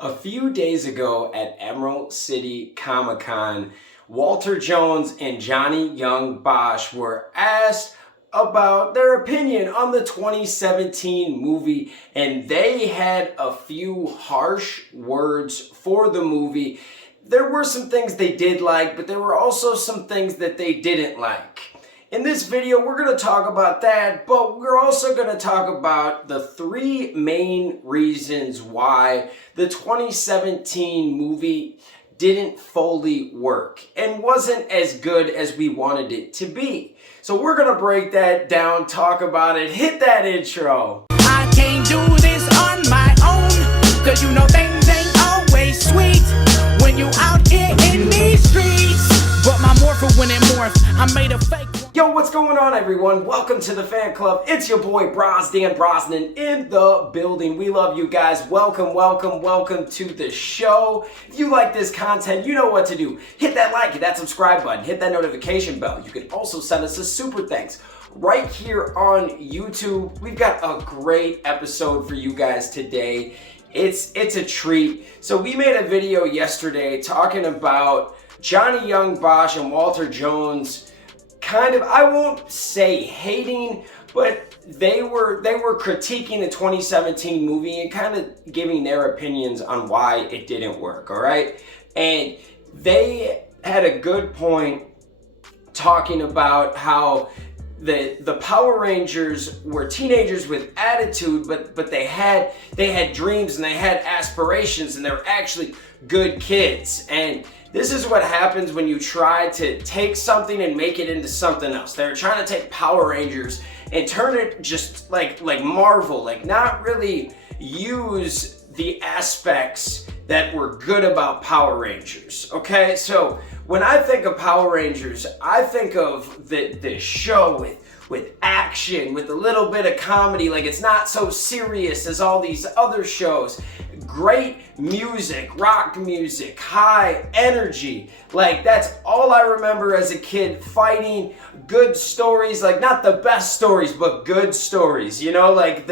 A few days ago at Emerald City Comic-Con, Walter Jones and Johnny Young Bosch were asked about their opinion on the 2017 movie, and they had a few harsh words for the movie. There were some things they did like, but there were also some things that they didn't like. In this video, we're going to talk about that, but we're also going to talk about the three main reasons why the 2017 movie didn't fully work and wasn't as good as we wanted it to be. So we're going to break that down, talk about it, hit that intro. I can't do this on my own, cause you know things ain't always sweet when you out here in these streets. But my morpher when it morphed, I made a fake. Yo, what's going on, everyone? Welcome to the fan club. It's your boy Dan Brosnan in the building. We love you guys. Welcome to the show. If you like this content, you know what to do. Hit that like, hit that subscribe button, hit that notification bell. You can also send us a super thanks right here on YouTube. We've got a great episode for you guys today. It's a treat. So we made a video yesterday talking about Johnny Young Bosch and Walter Jones kind of, I won't say hating, but they were critiquing the 2017 movie and kind of giving their opinions on why it didn't work, all right? And they had a good point talking about how the Power Rangers were teenagers with attitude, but they had dreams and they had aspirations and they were actually good kids. And this is what happens when you try to take something and make it into something else. They're trying to take Power Rangers and turn it just like Marvel, like not really use the aspects that were good about Power Rangers, okay? So when I think of Power Rangers, I think of the show with action, with a little bit of comedy, like it's not so serious as all these other shows. Great music, rock music, high energy. Like that's all I remember as a kid, fighting, good stories, like not the best stories, but good stories. You know, like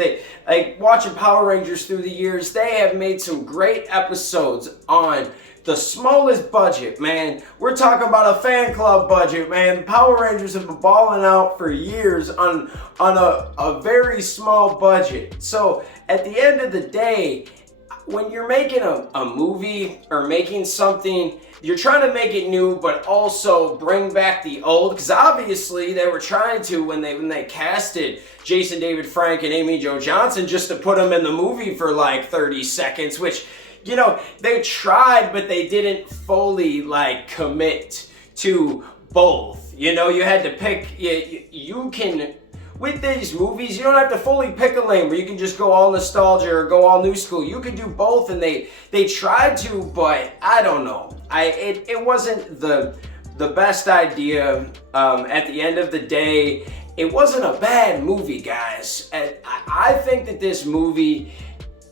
watching Power Rangers through the years, they have made some great episodes on the smallest budget, man. We're talking about a fan club budget, man. Power Rangers have been balling out for years on a very small budget. So at the end of the day, when you're making a movie or making something, you're trying to make it new, but also bring back the old, because obviously they were trying to when they casted Jason David Frank and Amy Jo Johnson just to put them in the movie for like 30 seconds, which, you know, they tried, but they didn't fully like commit to both. You know, you had to pick, you can, with these movies, you don't have to fully pick a lane where you can just go all nostalgia or go all new school. You can do both, and they tried to, but I don't know. It wasn't the best idea. At the end of the day, it wasn't a bad movie, guys. I think that this movie,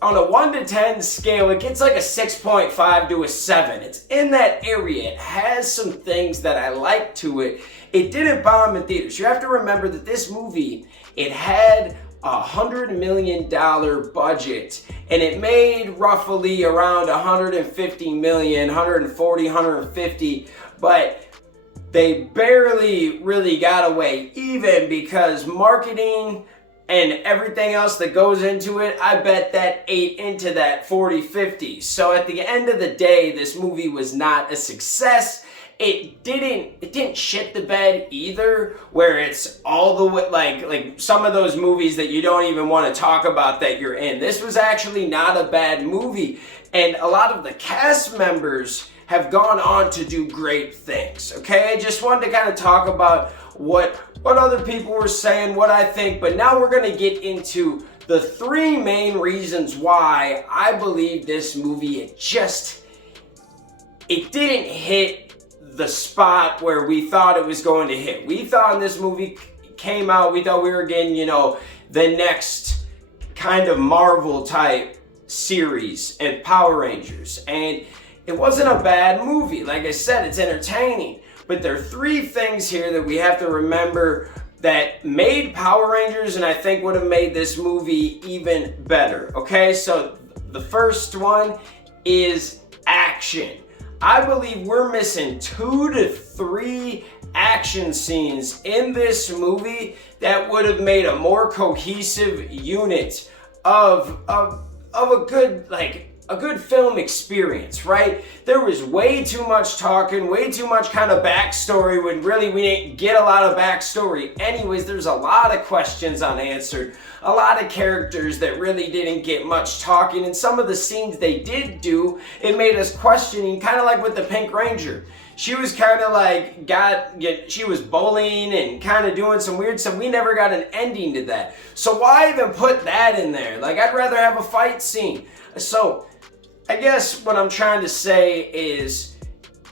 on a 1 to 10 scale, it gets like a 6.5 to a 7. It's in that area. It has some things that I like to it. It didn't bomb in theaters. You have to remember that this movie, it had a $100 million budget, and it made roughly around 150 million, 140, 150, but they barely really got away even because marketing and everything else that goes into it, I bet that ate into that 40, 50. So at the end of the day, this movie was not a success. It didn't shit the bed either, where it's all the way, like some of those movies that you don't even want to talk about that you're in. This was actually not a bad movie, and a lot of the cast members have gone on to do great things, okay? I just wanted to kind of talk about what other people were saying, what I think, but now we're going to get into the three main reasons why I believe this movie, it didn't hit the spot where we thought it was going to hit. We thought when this movie came out, we thought we were getting, you know, the next kind of Marvel type series and Power Rangers, and it wasn't a bad movie. Like I said, it's entertaining. But there are three things here that we have to remember that made Power Rangers, and I think would have made this movie even better. Okay, so the first one is action. I believe we're missing 2 to 3 action scenes in this movie that would have made a more cohesive unit of a good film experience, right? There was way too much talking, way too much kind of backstory when really we didn't get a lot of backstory. Anyways, there's a lot of questions unanswered, a lot of characters that really didn't get much talking, and some of the scenes they did do, it made us questioning, kind of like with the Pink Ranger. She was kind of like, she was bullying and kind of doing some weird stuff. We never got an ending to that. So why even put that in there? Like, I'd rather have a fight scene. So, I guess what I'm trying to say is,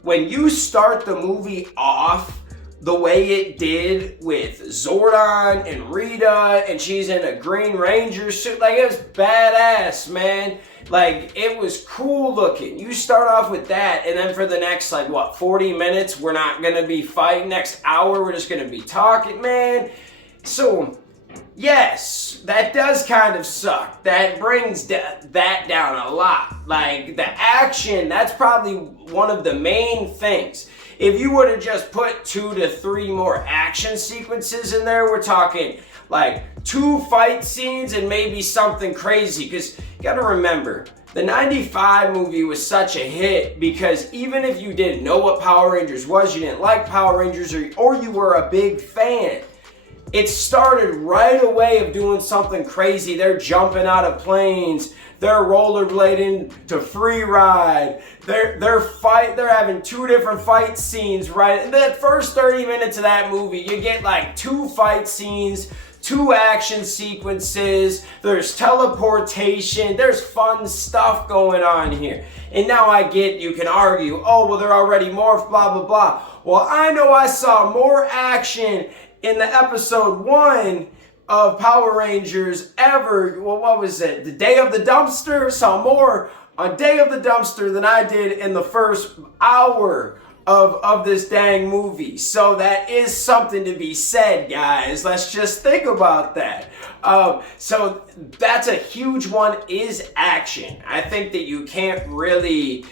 when you start the movie off the way it did with Zordon and Rita, and she's in a Green Ranger suit, like, it was badass, man. Like, it was cool looking. You start off with that, and then for the next, 40 minutes, we're not gonna be fighting. Next hour, we're just gonna be talking, man. So, yes, that does kind of suck. That brings that down a lot. Like, the action, that's probably one of the main things. If you would have just put 2 to 3 more action sequences in there, we're talking like 2 fight scenes and maybe something crazy. Because you gotta remember, the 95 movie was such a hit because even if you didn't know what Power Rangers was, you didn't like Power Rangers, or you were a big fan, it started right away of doing something crazy. They're jumping out of planes. They're rollerblading to free ride. They're having 2 different fight scenes, right? In the first 30 minutes of that movie, you get like 2 fight scenes, 2 action sequences, there's teleportation, there's fun stuff going on here. And now I get, you can argue, oh, well, they're already morphed, blah, blah, blah. Well, I know I saw more action in the episode 1 of Power Rangers ever. Well, what was it? The Day of the Dumpster? Saw more on Day of the Dumpster than I did in the first hour of this dang movie. So that is something to be said, guys. Let's just think about that. So that's a huge one, is action. I think that you can't really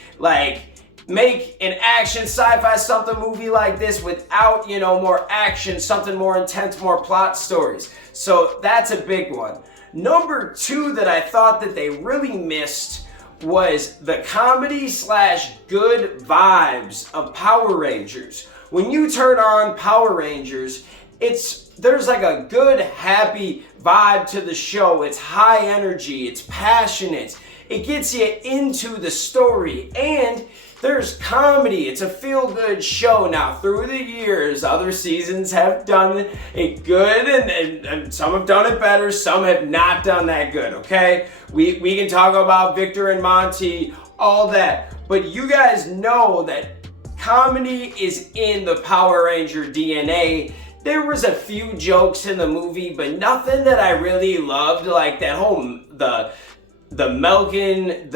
make an action sci-fi something movie like this without, more action, something more intense, more plot stories. So that's a big one. Number 2 that I thought that they really missed was the comedy / good vibes of Power Rangers. When you turn on Power Rangers, there's like a good, happy vibe to the show. It's high energy, it's passionate, it gets you into the story, and there's comedy. It's a feel-good show. Now, through the years, other seasons have done it good, and some have done it better, some have not done that good, okay? We can talk about Victor and Monty, all that, but you guys know that comedy is in the Power Ranger DNA. There was a few jokes in the movie, but nothing that I really loved, like that whole, the milking,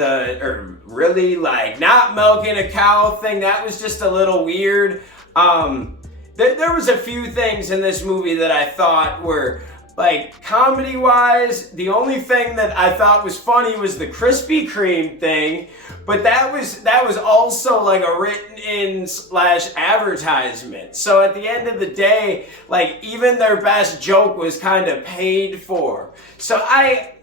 not milking a cow thing, that was just a little weird. There was a few things in this movie that I thought were, comedy-wise, the only thing that I thought was funny was the Krispy Kreme thing, but that was also a written-in / advertisement. So at the end of the day, even their best joke was kind of paid for. So I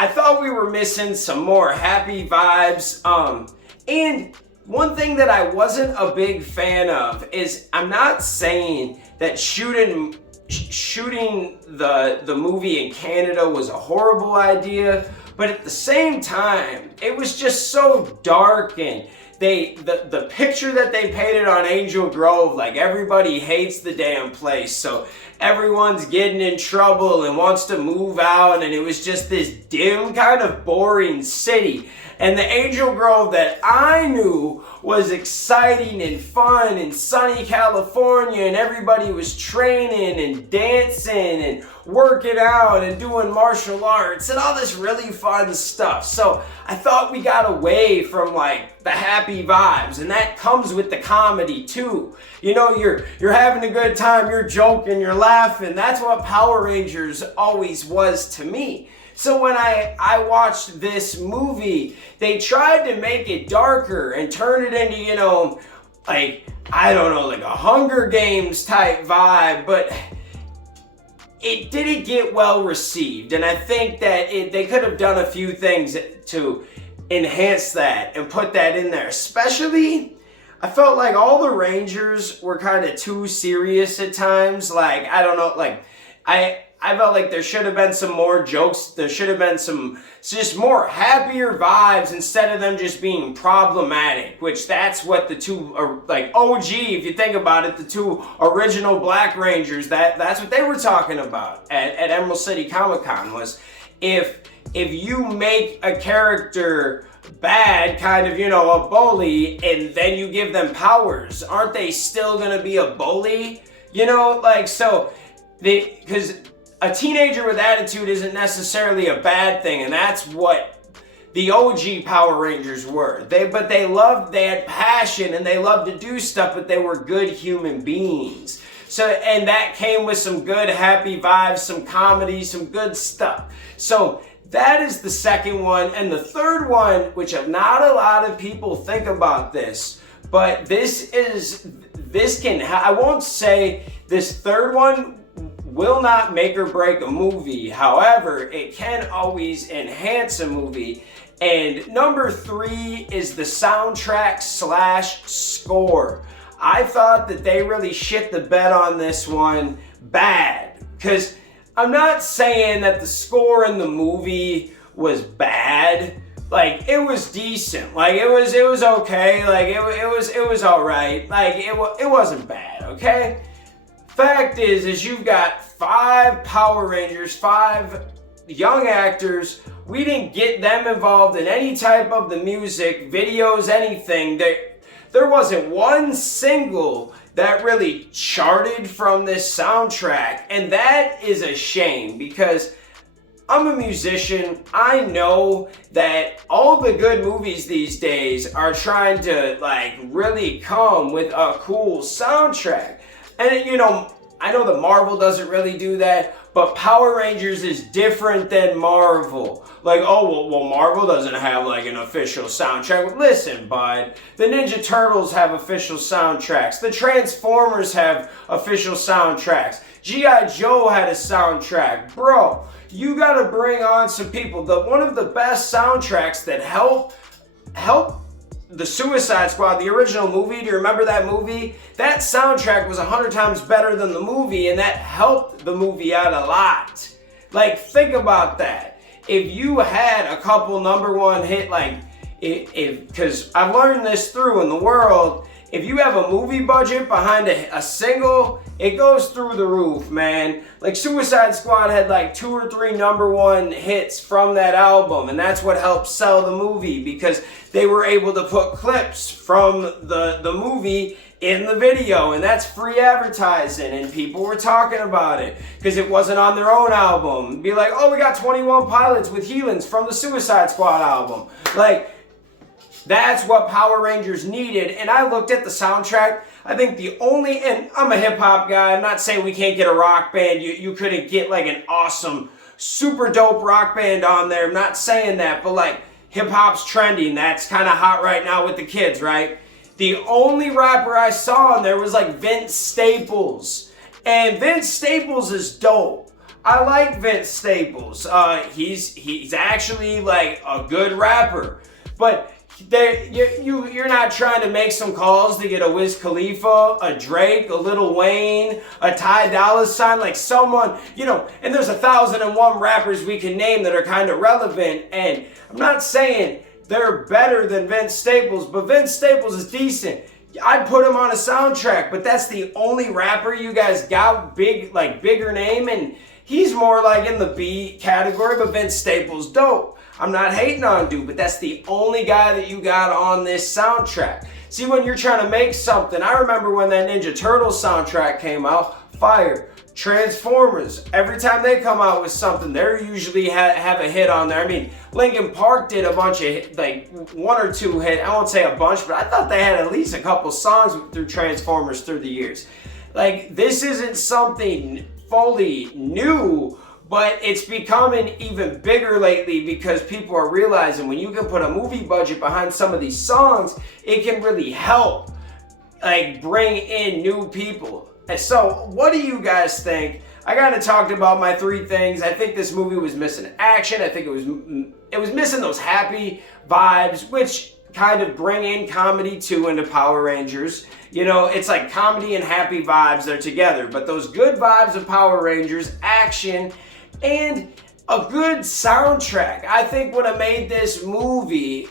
thought we were missing some more happy vibes. And one thing that I wasn't a big fan of is, I'm not saying that shooting the movie in Canada was a horrible idea, but at the same time, it was just so dark, and the picture that they painted on Angel Grove, everybody hates the damn place, so everyone's getting in trouble and wants to move out, and it was just this dim, kind of boring city. And the Angel Grove that I knew was exciting and fun and sunny California, and everybody was training and dancing and working out and doing martial arts and all this really fun stuff. So I thought we got away from the happy vibes, and that comes with the comedy too. You're having a good time, you're joking, you're laughing. That's what Power Rangers always was to me. So when I watched this movie, they tried to make it darker and turn it into, like, I don't know, like a Hunger Games type vibe, but it didn't get well received. And I think that they could have done a few things to enhance that and put that in there. Especially, I felt like all the Rangers were kind of too serious at times. Like, I don't know, like, I felt like there should have been some more jokes. There should have been some just more happier vibes instead of them just being problematic, which that's what the two are, like, OG, if you think about it, the two original Black Rangers, that's what they were talking about at Emerald City Comic Con, was if you make a character bad, kind of, a bully, and then you give them powers, aren't they still gonna be a bully? So because a teenager with attitude isn't necessarily a bad thing, and that's what the OG Power Rangers were. They had passion and they loved to do stuff, but they were good human beings. So, and that came with some good happy vibes, some comedy, some good stuff. So that is the second one. And the third one, which not a lot of people think about this, but I won't say this third one will not make or break a movie. However, it can always enhance a movie. And number 3 is the soundtrack / score. I thought that they really shit the bed on this one bad. Because I'm not saying that the score in the movie was bad. Like, it was decent. Like, it was okay. Like, it was all right. Like, it wasn't bad, okay? Fact is you've got 5 Power Rangers, 5 young actors. We didn't get them involved in any type of the music, videos, anything. There wasn't one single that really charted from this soundtrack, and that is a shame, because I'm a musician. I know that all the good movies these days are trying to, like, really come with a cool soundtrack. And, I know that Marvel doesn't really do that, but Power Rangers is different than Marvel. Like, well, Marvel doesn't have, like, an official soundtrack. Listen, bud, the Ninja Turtles have official soundtracks. The Transformers have official soundtracks. G.I. Joe had a soundtrack. Bro, you gotta bring on some people. One of the best soundtracks that help the Suicide Squad, the original movie, do you remember that movie? That soundtrack was 100 times better than the movie, and that helped the movie out a lot. Like, think about that. If you had a couple #1 hit, like, because I've learned this through in the world, if you have a movie budget behind a single, it goes through the roof, man. Like, Suicide Squad had like 2 or 3 #1 hits from that album, and that's what helped sell the movie, because they were able to put clips from the movie in the video, and that's free advertising, and people were talking about it because it wasn't on their own album. Be like, oh, we got 21 Pilots with Healings from the Suicide Squad album. Like, that's what Power Rangers needed. And I looked at the soundtrack. I think and I'm a hip hop guy. I'm not saying we can't get a rock band. You couldn't get like an awesome, super dope rock band on there. I'm not saying that, but like, hip hop's trending. That's kind of hot right now with the kids, right? The only rapper I saw on there was like Vince Staples. And Vince Staples is dope. I like Vince Staples. He's actually like a good rapper. But you're not trying to make some calls to get a Wiz Khalifa, a Drake, a Lil Wayne, a Ty Dolla $ign, like someone, and there's 1,001 rappers we can name that are kind of relevant. And I'm not saying they're better than Vince Staples, but Vince Staples is decent. I'd put him on a soundtrack, but that's the only rapper you guys got bigger name, and he's more like in the B category, but Vince Staples dope. I'm not hating on dude, but that's the only guy that you got on this soundtrack. See, when you're trying to make something, I remember when that Ninja Turtles soundtrack came out, fire. Transformers, every time they come out with something, they usually have a hit on there. I mean, Linkin Park did a bunch of, like, 1 or 2 hits. I won't say a bunch, but I thought they had at least a couple songs through Transformers through the years. Like, this isn't something fully new, But it's becoming even bigger lately because people are realizing when you can put a movie budget behind some of these songs, it can really help like bring in new people. And so what do you guys think? I gotta talk about my 3 things. I think this movie was missing action. I think it was missing those happy vibes, which kind of bring in comedy too into Power Rangers. You know, it's like comedy and happy vibes, they're together. But those good vibes of Power Rangers, action, and a good soundtrack, I think would have made this movie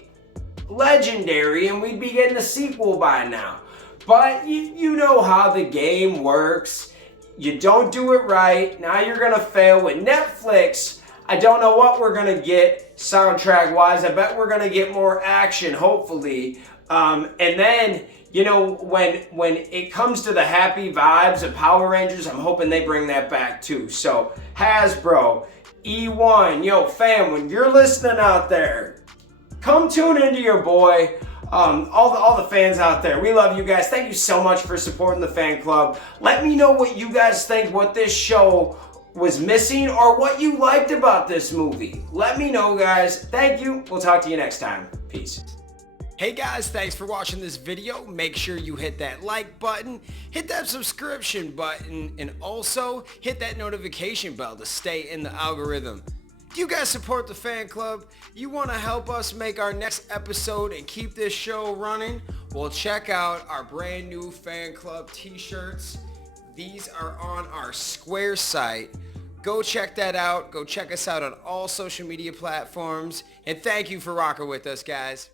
legendary and we'd be getting a sequel by now. But you know how the game works. You don't do it right, now you're gonna fail. With Netflix, I don't know what we're gonna get soundtrack wise. I bet we're gonna get more action, hopefully. And then, you know, when it comes to the happy vibes of Power Rangers, I'm hoping they bring that back too. So Hasbro, E1, yo fam, when you're listening out there, come tune into your boy. All the fans out there, we love you guys. Thank you so much for supporting the fan club. Let me know what you guys think, what this show was missing, or what you liked about this movie. Let me know, guys. Thank you. We'll talk to you next time. Peace. Hey guys, thanks for watching this video. Make sure you hit that like button, hit that subscription button, and also hit that notification bell to stay in the algorithm. Do you guys support the fan club? You want to help us make our next episode and keep this show running? Well, check out our brand new fan club t-shirts. These are on our Square site. Go check that out. Go check us out on all social media platforms. And thank you for rocking with us, guys.